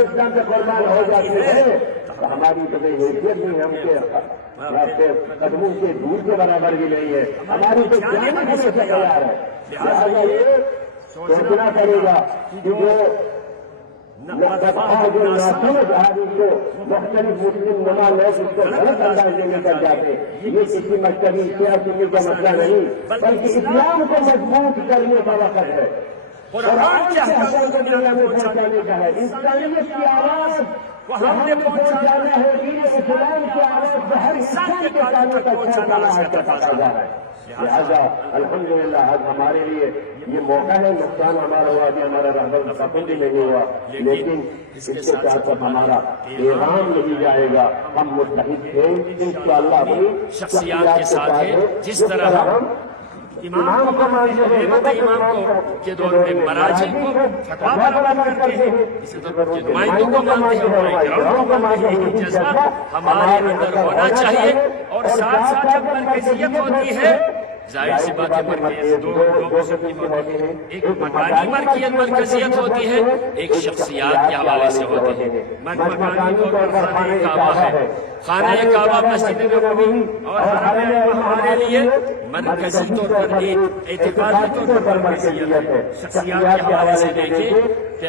اسلام سے قربان ہو جاتی ہے تو ہماری تو کوئی حیثیت نہیں، ہم کے قدموں کے دور کے برابر بھی نہیں ہے، ہماری تو جانے کے لیے تیار ہے۔ لہٰذا یہ سوچنا پڑے گا کہ جو ناسمجھ آدمی کو مختلف مسلم نما لوگ اس کو غلط انداز میں نکل جاتے، یہ کسی مذہبی سیاسی کا مسئلہ نہیں بلکہ اسلام کو مضبوط کرنے کا وقت ہے، قرآن کے احکام کو دنیا میں پہنچانے کا ہے، انسانیت کی آواز کو ہم نے پہنچانا ہے، دین اسلام کی آواز کو ہر انسان کے کانوں تک پہنچانا ہے تقاضا ہے۔ لہٰذا الحمدللہ آج ہمارے لیے یہ موقع ہے، نقصان ہمارا ہوا کہ ہمارا رہبر پابندی نہیں ہوا، لیکن اس کے ساتھ ساتھ ہمارا پیغام نہیں جائے گا، ہم متحد تھے انشاءاللہ اپنی شخصیات کے ساتھ ہے، جس طرح ہم امام کو مانتے ہیں، امام کو کے دور میں مراجع کو فتوا برابر کرتے ہیں، اسی طرح نمائندوں کو مانتے ہیں، کراموں کو مانتے ہیں، یہ جذبہ ہمارے اندر ہونا چاہیے۔ اور ساتھ ساتھ جب مرکزیت ہوتی ہے، ظاہر سی بات ہے مرکز دو قسم کی ہوتی ہے، ایک مکانی مرکزیت ہوتی ہے، ایک شخصیات کے حوالے سے ہوتی ہے۔ مکانی طور پر خانہ کعبہ ہے، خانہ کعبہ مسجد نبوی اور حرم ہمارے لیے مرکزی طور پر ایک اعتقادی طور پر مرکزیت ہے۔ شخصیات کے حوالے سے دیکھیں کہ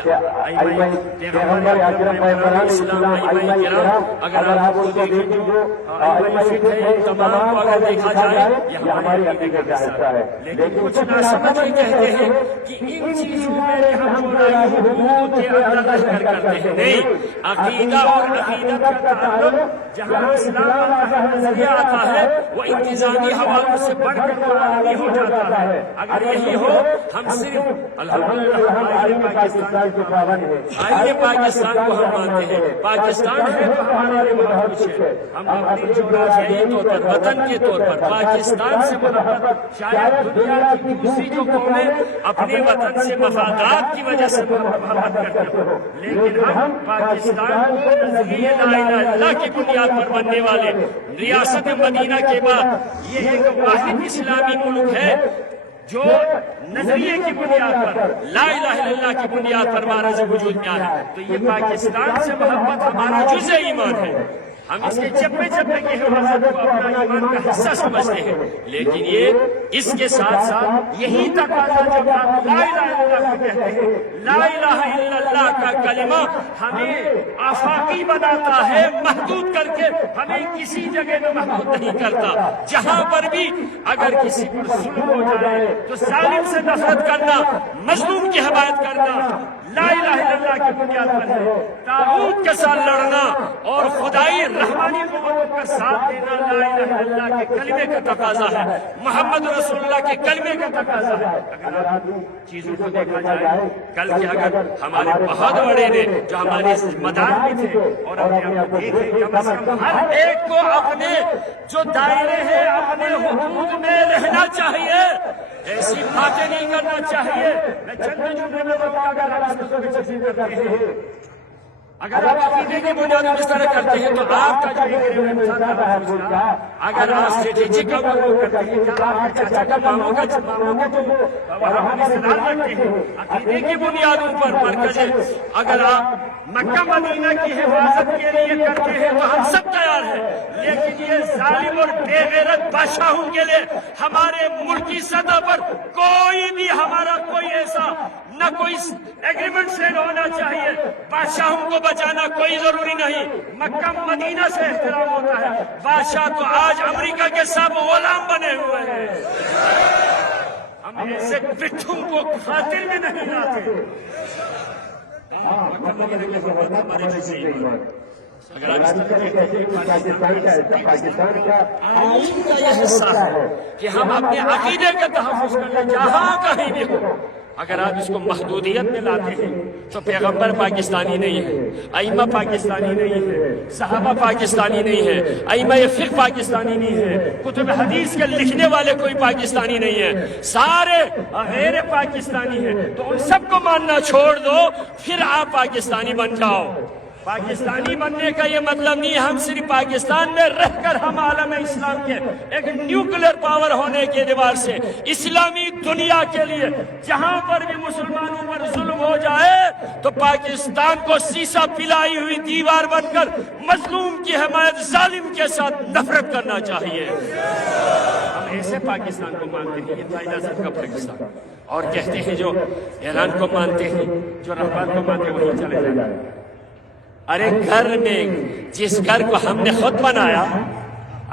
پیغمبر اکرم پیغمبر اسلام ائمہ کرام، اگر آپ ان کو دیکھیں جو ائمہ فقہ ہیں تمام کو اگر دیکھا جائے یہ ہماری عقیدے کا حصہ ہے، لیکن کچھ ناسمجھ یہ کہتے ہیں کہ ان چیزوں میں ہم برائی حقوق کے اندر کرتے ہیں، نہیں، عقیدہ اور عقیدت کا تعلق جہاں اسلام کا نظریہ آتا ہے وہ انتظامی حوالوں سے بڑھ کر قرآنی ہو جاتا ہے۔ اگر یہی ہو ہم صرف الحمدللہ آئین پاکستان کے پابند ہیں، آئین پاکستان کو ہم مانتے ہیں، پاکستان ہے تو ہمارے لیے بہت کچھ ہے، ہم اپنی جغرافیائی طور پر وطن کے طور پر پاکستان سے محبت، شاید دنیا کی دوسری جو قومیں اپنے وطن سے مفادات کی وجہ سے محبت کرتے ہو، لیکن ہم پاکستان کو نظریہ لا الہ الا اللہ کی بنیاد پر بننے والے ریاست مدینہ کے بعد یہ ایک واحد اسلامی ملک ہے جو نظریے کی بنیاد پر لا الہ الا اللہ کی بنیاد پر معرض وجود میں آیا، تو یہ پاکستان سے محبت ہمارا جزء ایمان ہے۔ ہم اس کے چپے چپے کی حفاظت کو اپنا ایمان کا حصہ سمجھتے ہیں، لیکن یہ اس کے ساتھ ساتھ یہی تقاضا جب آپ لا الہ الا اللہ کو کہتے ہیں، لا الہ الا اللہ کا کلمہ ہمیں آفاقی بناتا ہے، محدود کر کے ہمیں کسی جگہ میں محدود نہیں کرتا۔ جہاں پر بھی اگر کسی پر ظلم ہو جائے تو ظالم سے نفرت کرنا، مظلوم کی حمایت کرنا لا الہ الا اللہ کی بنیاد پر ہے، طاغوت کے ساتھ لڑنا اور خدائی رحمانی قوتوں کا ساتھ دینا لا الہ الا اللہ کے کلمے کا تقاضا ہے، محمد رسول اللہ کے کلمے کا تقاضا ہے۔ اگر آپ چیزوں کو دیکھا جائے کل کے اگر ہمارے بہت بڑے نے جو ہمارے مدار میں تھے اور اپنے آپ دیکھیں کم از کم ہر ایک کو اپنے جو دائرے ہیں اپنے حدود میں رہنا چاہیے، ایسی باتیں نہیں کرنا چاہیے۔ میں چند جملے میں بتاؤں گا اگر آپ عقیدے کی بنیاد پر اس طرح کرتے ہیں تو آپ کا جو اگر آپ اسٹریٹجک کا کرتے ہیں چاچا کا ماموں کا عقیدے کی بنیادوں پر مرکز اگر آپ مکہ مدینہ کی حفاظت کے لیے کرتے ہیں تو ہم سب تیار ہیں، لیکن یہ ظالم اور بے غیرت بادشاہوں کے لیے ہمارے ملکی سطح پر کوئی بھی ہمارا کوئی ایسا نہ کوئی ایگریمنٹ سائن ہونا چاہیے۔ بادشاہوں کو بچانا کوئی ضروری نہیں، مکہ مدینہ سے احترام ہوتا ہے۔ بادشاہ تو آج امریکہ کے سب غلام بنے ہوئے ہیں، ہم ایسے پٹھوں کو خاطر میں نہیں لاتے۔ اگر آپ پاکستان کا آئین کا یہ حصہ ہے کہ ہم اپنے عقیدے کا تحفظ کریں جہاں کہیں بھی ہو، اگر آپ اس کو محدودیت میں لاتے ہیں تو پیغمبر پاکستانی نہیں ہے، ائمہ پاکستانی نہیں ہے، صحابہ پاکستانی نہیں ہے، ائمہ فقہ پاکستانی نہیں ہے، کتب حدیث کے لکھنے والے کوئی پاکستانی نہیں ہے، سارے غیر پاکستانی ہیں۔ تو ان سب کو ماننا چھوڑ دو، پھر آپ پاکستانی بن جاؤ۔ پاکستانی بننے کا یہ مطلب نہیں ہم صرف پاکستان میں رہ کر ہم عالم اسلام کے ایک نیوکلیر پاور ہونے کے اعتبار سے اسلامی دنیا کے لیے جہاں پر بھی مسلمانوں پر ظلم ہو جائے تو پاکستان کو سیسا پلائی ہوئی دیوار بن کر مظلوم کی حمایت ظالم کے ساتھ نفرت کرنا چاہیے. ہم ایسے پاکستان کو مانتے ہیں, یہ قائد اعظم کا پاکستان, اور کہتے ہیں جو ایران کو مانتے ہیں, جو رفاق کو مانتے ہیں وہیں چلے جائیں. ارے گھر میں جس گھر کو ہم نے خود بنایا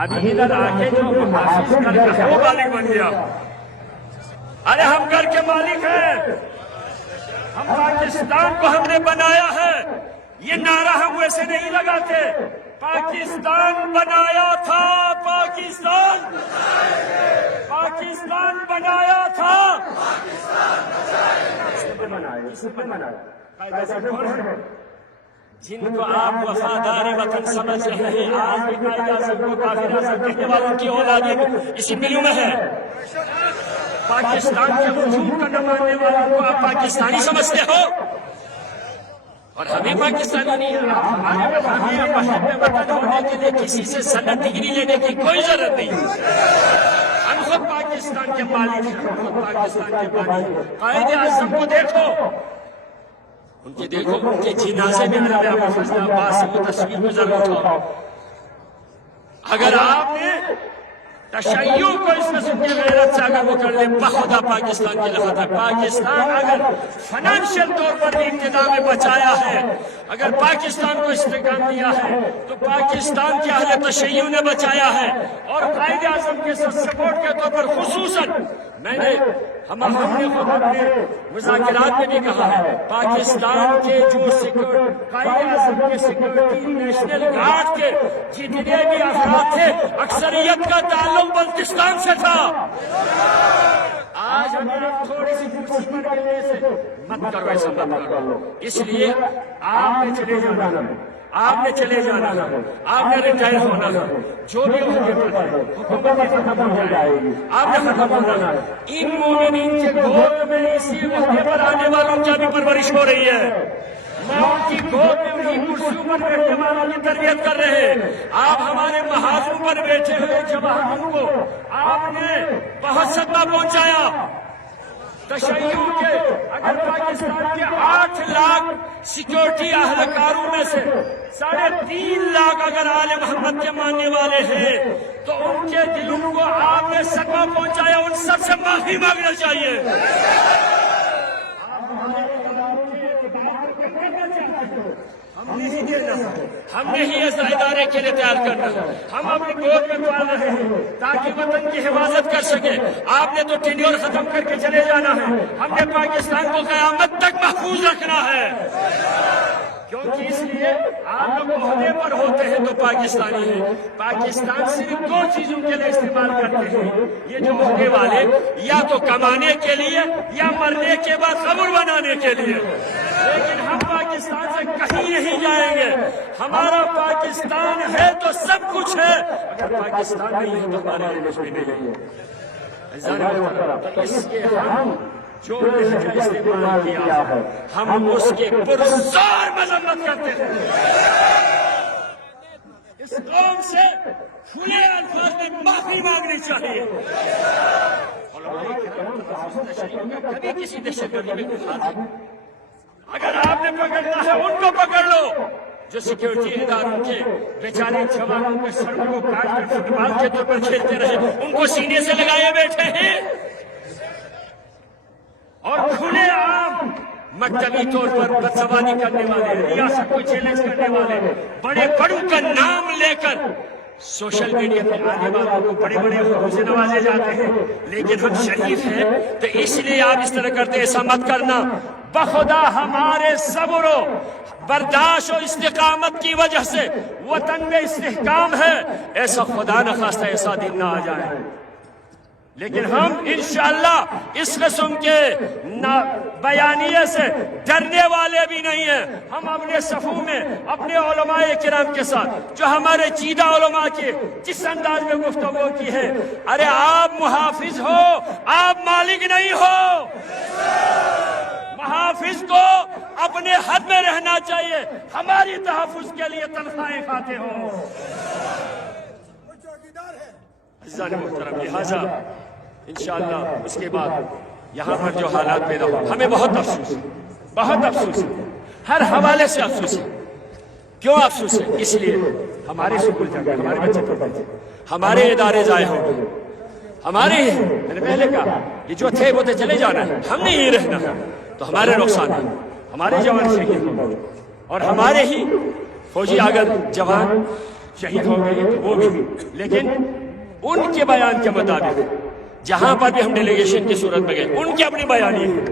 ابھی ادھر آ کے جو محافظ گھر کا وہ مالک بن گیا. ارے ہم گھر کے مالک ہیں, ہم پاکستان کو ہم نے بنایا ہے. یہ نعرہ ہم ویسے نہیں لگاتے, پاکستان بنایا تھا, پاکستان بنایا تھا. جن کو آپ وفادار وطن سمجھ رہے ہیں آج بھی قائد اعظم کو کافر اعظم کہنے والوں کی اولادیں اسی ملوں میں ہے. پاکستان کے وجود کا نہ ماننے والوں کو آپ پاکستانی سمجھتے ہو, اور ہمیں پاکستانی نہیں ہے. ہمیں محب وطن ہونے کے لیے کسی سے سند ڈگری لینے کی کوئی ضرورت نہیں. ہم خود پاکستان کے مالک ہیں, ہم خود پاکستان کے مالک ہیں. قائد اعظم کو دیکھو, ان کے جنازے میں فضل عباس سے وہ تصویر گزر اٹھاؤ. اگر آپ نے تشیع کو اس قسم کی غیرت سے اگر وہ کر لے بخدا پاکستان کی لغت ہے. پاکستان اگر فائنانشیل طور پر بھی ابتدا میں بچایا ہے, اگر پاکستان کو استحکام دیا ہے تو پاکستان کے اہل تشیع نے بچایا ہے. اور قائد اعظم کے سپورٹ کے طور پر خصوصاً میں نے ہم نے خود اپنے مذاکرات میں بھی کہا ہے پاکستان کے جو قائد اعظم کے سیکورٹی نیشنل گارڈ کے جتنے بھی افراد تھے اکثریت کا تعلق بلوچستان سے تھا. آج ہمیں تھوڑی سی کرسی پر گرنے سے مت کرو, ایسا مت کرو. اس لیے آپ نے چلے جانا ہے, آپ نے چلے جانا ہے, آپ نے ریٹائر ہونا ہے, جو بھی حکومت ختم ہو جائے گی, آپ نے ختم ہونا ہے. ان مومنین کے گود میں اسی عہدے پر آنے والوں کی بھی پرورش ہو رہی ہے. میں ان کی گود میں انہیں کرسیوں پر بیٹھنے والوں کی تربیت کر رہے ہیں. آپ ہمارے محاذوں پر بیٹھے ہوئے جوانوں کو آپ نے بہت صدمہ پہنچایا. تشیع کے اگر پاکستان کے 8 لاکھ سیکورٹی اہلکاروں میں سے 3.5 لاکھ اگر آل محمد کے ماننے والے ہیں تو ان کے دلوں کو آپ نے صدمہ پہنچایا. ان سب سے معافی مانگنا چاہیے. ہم نے ہی اس ادارے کے لیے تیار کرنا ہے. ہم اپنی گود میں پال رہے ہیں تاکہ وطن کی حفاظت کر سکے. آپ نے تو ٹینیور ختم کر کے چلے جانا ہے, ہم نے پاکستان کو قیامت تک محفوظ رکھنا ہے. کیونکہ اس لیے آپ لوگ عہدے پر ہوتے ہیں تو پاکستانی ہیں. پاکستان صرف 2 چیزوں کے لیے استعمال کرتے ہیں یہ جو عہدے والے, یا تو کمانے کے لیے یا مرنے کے بعد قبر بنانے کے لیے. لیکن ہم پاکستان سے کہیں نہیں جائیں گے. ہمارا پاکستان ہے تو سب کچھ ہے, اگر پاکستان نہیں ہے تو ہمارے لیے کچھ بھی نہیں ہے. تو اس کے ہم جو لہجہ استعمال کیا ہے ہم اس کے پرزور مذمت کرتے ہیں. اس قوم سے کھلے الفاظ میں معافی مانگنی چاہیے. کبھی کسی دہشت گردی میں کچھ اگر آپ نے پکڑنا ہے ان کو پکڑ لو جو سیکورٹی اداروں کے بیچارے جوانوں کے سڑکوں کو کاٹ کر فٹ بال کے طور پر کھیلتے رہے, ان کو سینے سے لگائے بیٹھے ہیں. اور کھلے عام مکتبی طور پر بدزبانی کرنے والے, ریاست کو چیلنج کرنے والے, بڑے بڑوں کا نام لے کر سوشل میڈیا پہ آنے والوں کو بڑے بڑے حقوق سے نوازے جاتے ہیں. لیکن ہم شریف ہیں تو اس لیے آپ اس طرح کرتے, ایسا مت کرنا. بخدا ہمارے صبر و برداشت و استقامت کی وجہ سے وطن میں استحکام ہے. ایسا خدا نہ خواستہ ایسا دن نہ آ جائے. لیکن ہم انشاءاللہ اس قسم کے بیانیے سے ڈرنے والے بھی نہیں ہیں. ہم اپنے صفوں میں اپنے علماء کرام کے ساتھ جو ہمارے چیدہ علماء کے جس انداز میں گفتگو کی ہے, ارے آپ محافظ ہو, آپ مالک نہیں ہو. محافظ کو اپنے اپنے حد میں رہنا چاہیے، ہماری تحفظ کے لیے تنخواہیں کھاتے ہو۔ عزیزان محترم، لہٰذا انشاءاللہ اس کے بعد یہاں پر جو حالات پیدا ہو، ہمیں بہت افسوس ہے، بہت افسوس ہے، ہر حوالے سے افسوس ہے۔ کیوں افسوس ہے؟ اس لیے ہمارے سکول جا کے ہمارے بچے پڑھتے تھے، ہمارے ادارے ضائع ہو گئے، ہمارے ہی میں نے پہلے کہا کہ جو تھے وہ تو چلے جانا ہے، ہم نے ہی رہنا ہے، تو ہمارے نقصان ہے، ہمارے جوان شہید ہو گئے، اور ہمارے ہی فوجی اگر جوان شہید ہو گئے وہ بھی، لیکن ان کے بیان کے مطابق جہاں پر بھی ہم ڈیلیگیشن کی صورت میں گئے، ان کے اپنے بیان یہ ہے،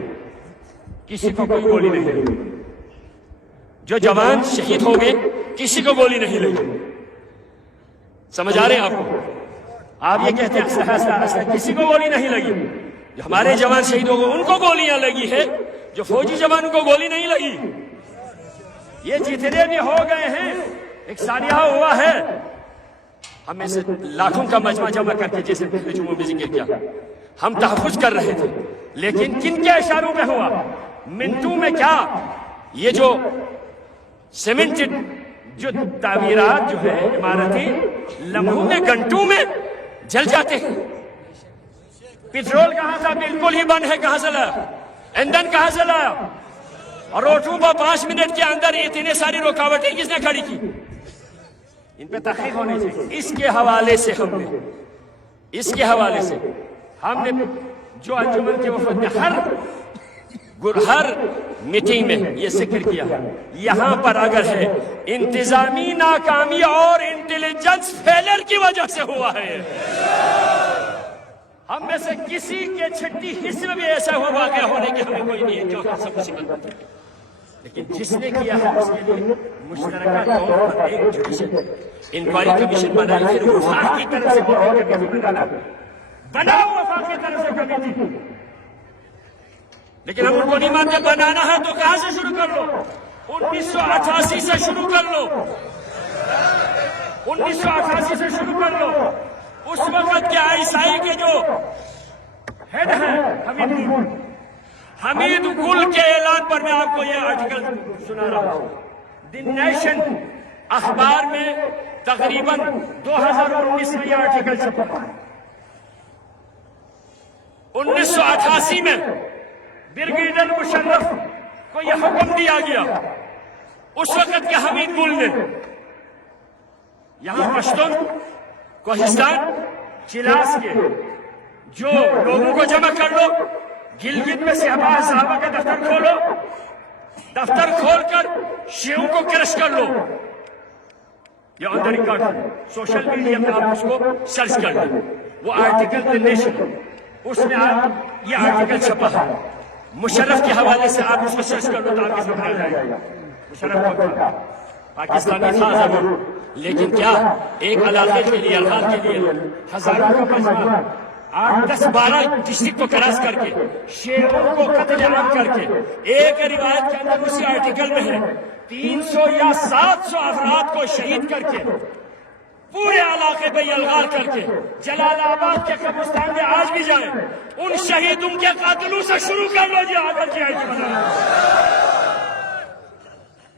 کسی کو کوئی گولی نہیں لگی، جو جوان شہید ہو گئے کسی کو گولی نہیں لگی۔ سمجھ آ رہے ہیں آپ کو؟ آپ یہ کہتے ہیں اسلحہ کسی کو گولی نہیں لگی، جو ہمارے جوان شہید ہو گئے ان کو گولیاں لگی ہے، جو فوجی جوان کو گولی نہیں لگی۔ یہ جتنے بھی ہو گئے ہیں، ایک سانحہ ہوا ہے، ہم میں سے لاکھوں کا مجمع جمع کر کے، جیسے پچھلے جمعوں میں ذکر کیا، ہم تحفظ کر رہے تھے، لیکن کن کے اشاروں میں ہوا؟ منٹوں میں کیا، یہ جو سیمنٹڈ جو تعمیرات جو ہے عمارتی، لمحوں میں گھنٹوں میں جل جاتے ہیں۔ پیٹرول کہاں تھا؟ بالکل ہی بند ہے، کہاں سے لایا؟ ایندھن کہاں سے لایا؟ اور روٹوں پر 5 منٹ کے اندر اتنے ساری رکاوٹیں کس نے کھڑی کی؟ ان پہ تحقیق ہونی چاہیے۔ اس کے حوالے سے ہم نے جو انجمن کے وفد میں ہر میٹنگ میں یہ ذکر کیا، یہاں پر اگر ہے انتظامی ناکامی اور انٹیلیجنس فیلر کی وجہ سے ہوا ہے، ہم میں سے کسی کے چھٹی حصے میں بھی ایسا ہوا واقعہ ہونے کی ہمیں کوئی نہیں ہے، کیونکہ سب مصیبت ہے، لیکن جس نے کیا ہے اس کے لیے مشترکہ طور پر ایک جوڈیشل انکوائری کمیشن بنائی، پھر وفاق کی طرف سے بناؤ، وفاق کی طرف سے کمیٹی، لیکن ہم ان کو نہیں مانتے۔ بنانا ہے تو کہاں سے شروع کر لو؟ 1988 سے شروع کر لو، 1988 سے شروع کر لو۔ اس وقت کے آئیسائی کے جو ہیڈ ہیں حمید گل کے اعلان پر میں آپ کو یہ آرٹیکل سنا رہا ہوں، دی نیشن اخبار میں تقریباً 2019 میں یہ آرٹیکل چھپا۔ 1988 میں برگیڈیئر مشرف کو یہ حکم دیا گیا، اس وقت کے حمید گل نے، یہاں پشتون کوہستان چلاس کے جو لوگوں کو جمع کر لو، گلگت میں صحابہ صحابہ کا دفتر کھولو، دفتر کھول کر شیعوں کو کرش کر لو، یہ آن دا ریکارڈ ہے، سوشل میڈیا میں آپ اس کو سرچ کر لیں، وہ آرٹیکل دی نیشن، اس میں آپ یہ آرٹیکل چھپا ہے، مشرف کے حوالے سے آپ اس کو سرچ کر لو تو آپ اس کو آ جائے گا۔ مشرف کو تھا، پاکستانی تھا ضرور، لیکن کیا ایک علاقے کے لیے، الحال کے لیے ہزاروں کا مجمع 8-10-12 ڈسٹرکٹ کو کراس کر کے، شیعوں کو قتل عام کر کے، ایک روایت کے اندر اسی آرٹیکل میں ہے 300 یا 700 افراد کو شہید کر کے، پورے علاقے پہ یلغار کر کے، جلال آباد کے قبرستان میں آج بھی جائیں، ان شہیدوں کے قاتلوں سے شروع کر لو جی، آگر جی آئی کی بنانا،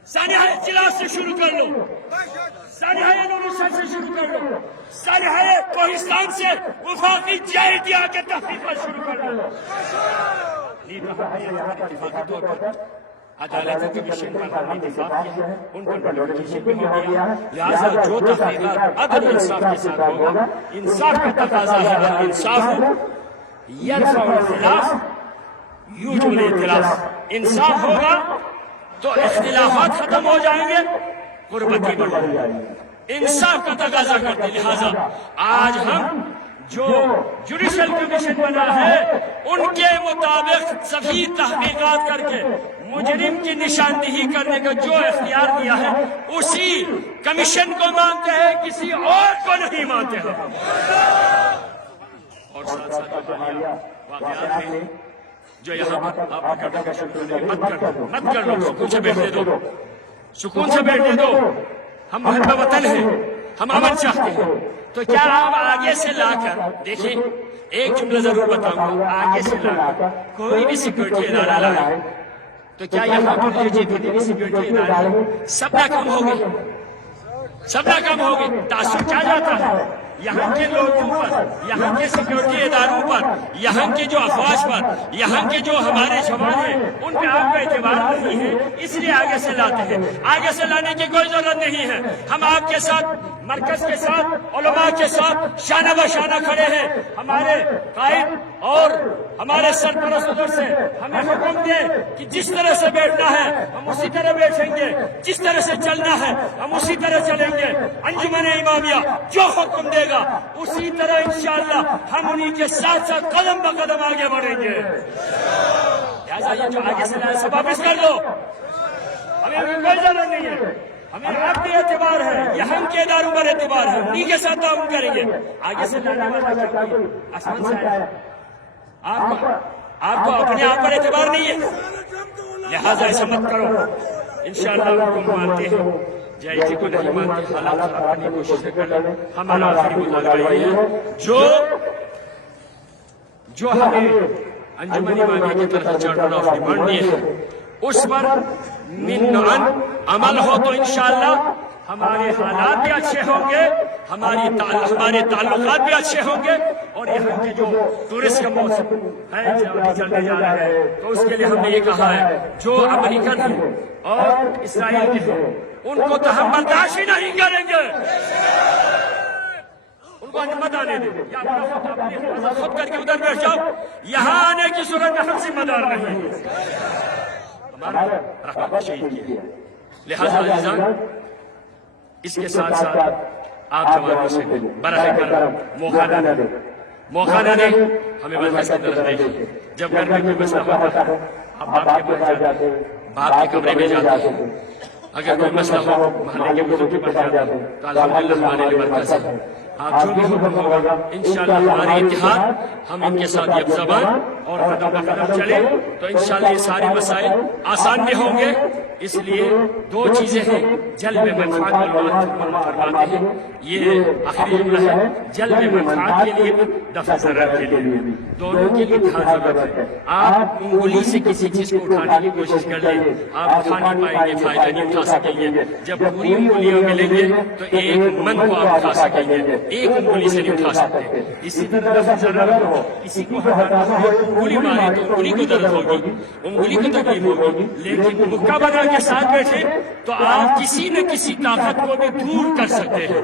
سانحہ چلاس سے شروع کر لو، سانحہ نورشہر سے شروع کر لو، سانحہ کوہستان سے وفاقی جے آ کے تحقیقات شروع کر لو۔ اتفاقی طور پر عدالتی کمیشن کا ہم نے اتفاق کیا ہے، ان پر نوٹیفیکیشن بھی ہو گیا، لہٰذا جو تحقیقات عدل انصاف کے ساتھ ہوگا، انصاف کا تقاضا ہے، الانصاف یرفع الخلاف یوجب الاختلاف، انصاف ہوگا تو اختلافات ختم ہو جائیں گے، قربتی بڑھ جائے گی، انصاف کا تقاضا کرتے، لہٰذا آج ہم جو جوڈیشل کمیشن بنا ہے ان کے مطابق سبھی تحقیقات کر کے مجرم کی نشاندہی کرنے کا جو اختیار دیا ہے اسی کمیشن کو مانتے ہیں، کسی اور کو نہیں مانتے ہیں۔ اور ساتھ ساتھ واقعات ہیں جو یہاں پر آپ کرنے کا شکر مت کر لو، سکون سے بیٹھنے دو، سکون سے بیٹھنے دو، ہم محب وطن ہیں، ہم امن چاہتے ہیں، تو کیا آپ آگے سے لا کر دیکھیں، ایک جملہ ضرور بتاؤں گا، آگے سے لا کر کوئی بھی سیکورٹی ادارہ لائے تو کیا یہاں پر جو جتنی سیکورٹی ادارے سب ناکام ہو گئے، سب ناکام ہو گئے؟ تاثر کیا جاتا ہے یہاں کے لوگوں پر، یہاں کے سیکورٹی اداروں پر، یہاں کے جو افواج پر، یہاں کے جو ہمارے جوان ہیں ان پہ آپ کا اعتبار نہیں ہے، اس لیے آگے سے لاتے ہیں۔ آگے سے لانے کی کوئی ضرورت نہیں ہے، ہم آپ کے ساتھ، مرکز کے ساتھ، علماء کے ساتھ شانہ بہ شانہ کھڑے ہیں۔ ہمارے قائد اور ہمارے سرپرست ادھر سے ہمیں حکم دے کہ جس طرح سے بیٹھنا ہے ہم اسی طرح بیٹھیں گے، جس طرح سے چلنا ہے ہم اسی طرح چلیں گے۔ انجمن امامیہ جو حکم دے گا اسی طرح انشاءاللہ ہم انہی کے ساتھ ساتھ قدم بہ قدم آگے بڑھیں گے۔ لہٰذا یہ جو آگے سے لائے سب واپس کر دو، ہمیں کوئی ضرورت نہیں ہے، ہمیں آپ کے اعتبار ہے، یہاں کے اداروں پر اعتبار ہے، انہی کے ساتھ تعاون کریں گے۔ آگے سے لانے والا آسمان سے آیا، آپ کو اپنے آپ پر اعتبار نہیں ہے، لہٰذا ایسا مت کرو۔ انشاءاللہ ان کو مانتے ہیں، جائزے کو نہیں مانتے، حالات خراب کرنے کی کوشش کر لیں۔ ہمارا آخری مطالبہ یہ ہے جو ہمیں انجمن امامیہ کی طرف چارٹر آف ڈیمانڈ دیے ہیں اس پر من عمل ہو تو انشاءاللہ ہمارے حالات بھی اچھے ہوں گے، ہمارے تعلقات بھی اچھے ہوں گے، اور یہاں کے جو ٹورسٹ کا موسم ہے چلنے جا رہا ہے تو اس کے لیے ہم نے یہ کہا ہے جو امریکن ہیں اور اسرائیل کے ہیں ان کو تو ہم برداشت ہی نہیں کریں گے، ان کو مت آنے دیں، یا خود کر کے ادھر بیٹھ جاؤ، یہاں آنے کی صورت میں ہم ذمہ دار نہیں ہیں، ہمارا رقم شہید کیا۔ لہٰذا عزیزان اس کے ساتھ ساتھ آپ جوانوں سے براہ کرم موقع نہ دیں، ہمیں مرکز کی طرف دیکھیں۔ جب گھر میں کوئی مسئلہ ہوتا ہے آپ باپ کے پاس جاتے ہیں، باپ کے کمرے میں جاتے ہیں، اگر کوئی مسئلہ ہو محلے کے بزرگ کے پاس جاتے ہیں تو الحمدللہ ہمارے لیے مرکز ہے۔ آپ جو بھی حکم ہوگا انشاءاللہ ہمارے اتحاد، ہم ان کے ساتھ یک زبان اور قدم بہ قدم چلیں تو انشاءاللہ یہ سارے مسائل آسان بھی ہوں گے۔ اس لیے دو چیزیں ہیں، جلب منفعت والمعروف فرماتے ہیں، یہ آخری جملہ ہے، جلب منفعت کے لیے دفع ضرر کے لیے، دونوں کے لیے اتحاد ضرورت ہے۔ آپ انگلی سے کسی چیز کو اٹھانے کی کوشش کر لیں، آپ اٹھا نہیں پائیں گے، فائدہ نہیں اٹھا سکیں گے۔ جب پوری انگلیاں ملیں گے تو ایک من کو آپ اٹھا سکیں گے، ایک انگلی سے نہیں اٹھا سکتے۔ اسی طرح دفع ضرر ہو، کسی کو ہٹانا ہو، انگلی مارے تو انگلی کو درد ہوگی، انگلی کو تکلیف ہوگی، لیکن مکہ بنا کے ساتھ بیٹھے تو آپ کسی نہ کسی طاقت کو بھی دور کر سکتے ہیں۔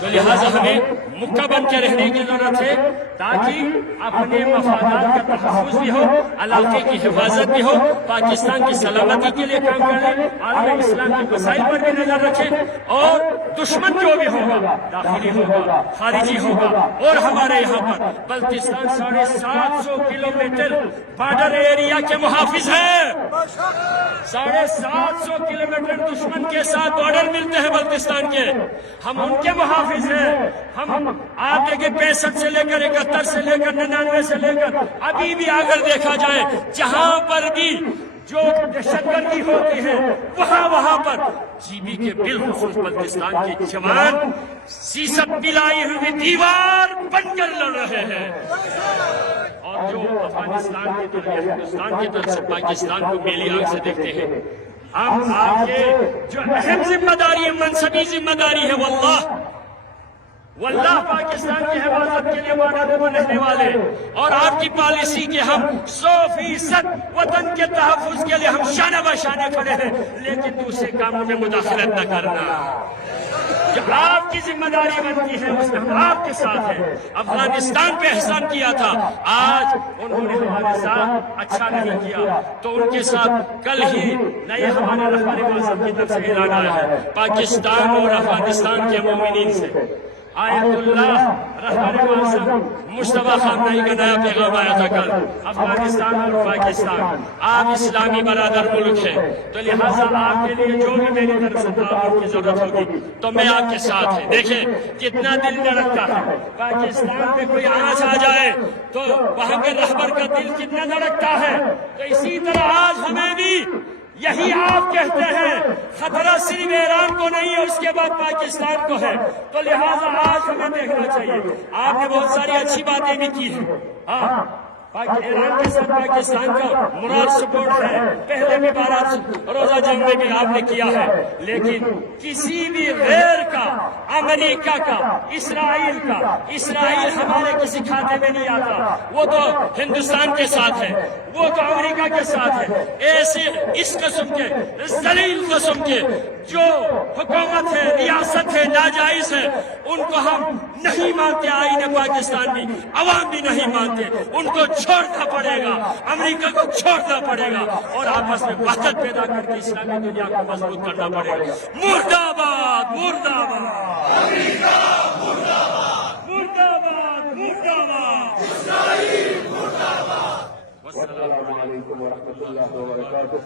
تو لہٰذا ہمیں مکہ بن کے رہنے کی ضرورت ہے تاکہ اپنے مفادات کا تحفظ بھی ہو، علاقے کی حفاظت بھی ہو، پاکستان کی سلامتی کے لیے کام کر لیں، عالم اسلام کے مسائل پر بھی نظر رکھیں، اور دشمن جو بھی ہوگا، داخلی ہوگا، خارجی ہوگا، اور ہمارے یہاں پر بلتستان 750 کلومیٹر بارڈر ایریا کے محافظ ہیں، 750 کلومیٹر دشمن کے ساتھ بارڈر ملتے ہیں بلتستان کے، ہم ان کے محافظ ہیں۔ ہم آپ دیکھیں 65 سے لے کر 71 سے لے کر 99 سے لے کر ابھی بھی اگر دیکھا جائے جہاں پر بھی جو دہشت گردی ہوتی ہے وہاں پر جی بی کے بالخصوص بلتستان کے جوان سیسب پلائی ہوئی دیوار بن کر لڑ رہے ہیں، اور جو افغانستان کی طرف ہندوستان کی طرف سے پاکستان کو میلی آنکھ سے دیکھتے ہیں۔ ہم آپ کے جو اہم ذمہ داری ہے، منصبی ذمہ داری ہے، واللہ پاکستان کی حفاظت کے لیے وعدہ کو رہنے والے، اور آپ کی پالیسی کے ہم 100% وطن کے تحفظ کے لیے ہم شانہ بہ شانہ کھڑے ہیں، لیکن دوسرے کاموں میں مداخلت نہ کرنا۔ جو آپ کی ذمہ داری بنتی ہے اس میں ہم آپ کے ساتھ ہیں۔ افغانستان پہ احسان کیا تھا، آج انہوں نے ہمارے ساتھ اچھا نہیں کیا تو ان کے ساتھ کل ہی نئے ہمارے رہبر معظم کی طرف سے اعلان آیا ہے، پاکستان اور افغانستان کے مومنین سے آیت اللہ رہبر معظم مصطفیٰ خامنہئی کا نیا پیغام آیا تھا کل، افغانستان اور پاکستان آپ اسلامی برادر ملک ہیں، تو لہٰذا آپ کے لیے جو بھی میری طرف سے تعاون کی ضرورت ہوگی تو میں آپ کے ساتھ ہیں۔ دیکھیں کتنا دل میں رکھتا ہے، پاکستان میں کوئی آنچ آ جائے تو وہاں کے رہبر کا دل کتنا دھڑکتا ہے، تو اسی طرح آج ہمیں بھی یہی آپ کہتے ہیں خطرہ صرف ایران کو نہیں ہے، اس کے بعد پاکستان کو ہے، تو لہٰذا آج ہمیں دیکھنا چاہیے۔ آپ نے بہت ساری اچھی باتیں بھی کی ہیں، ایران کے ساتھ پاکستان کا مراد سپورٹ ہے، پہلے بھی 12 روزہ جنگ میں بھی آپ نے کیا ہے، لیکن کسی بھی غیر کا، امریکہ کا، اسرائیل ہمارے کسی کھاتے میں نہیں آتا، وہ تو ہندوستان کے ساتھ ہے، وہ تو امریکہ کے ساتھ ہے۔ ایسے اس قسم کے ذلیل قسم کے جو حکومت ہے، ریاست ہے، ناجائز ہے، ان کو ہم نہیں مانتے، آئین پاکستان بھی عوام بھی نہیں مانتے، ان کو چھوڑنا پڑے گا، امریکہ کو چھوڑنا پڑے گا اور آپس میں وحدت پیدا کر کے اسلامی دنیا کو مضبوط کرنا پڑے گا۔ مردہ آباد، مردہ آباد، امریکہ مردہ آباد، مردہ آباد، مردہ آباد، اسرائیل مردہ آباد۔ السلام علیکم ورحمۃ اللہ وبرکاتہ۔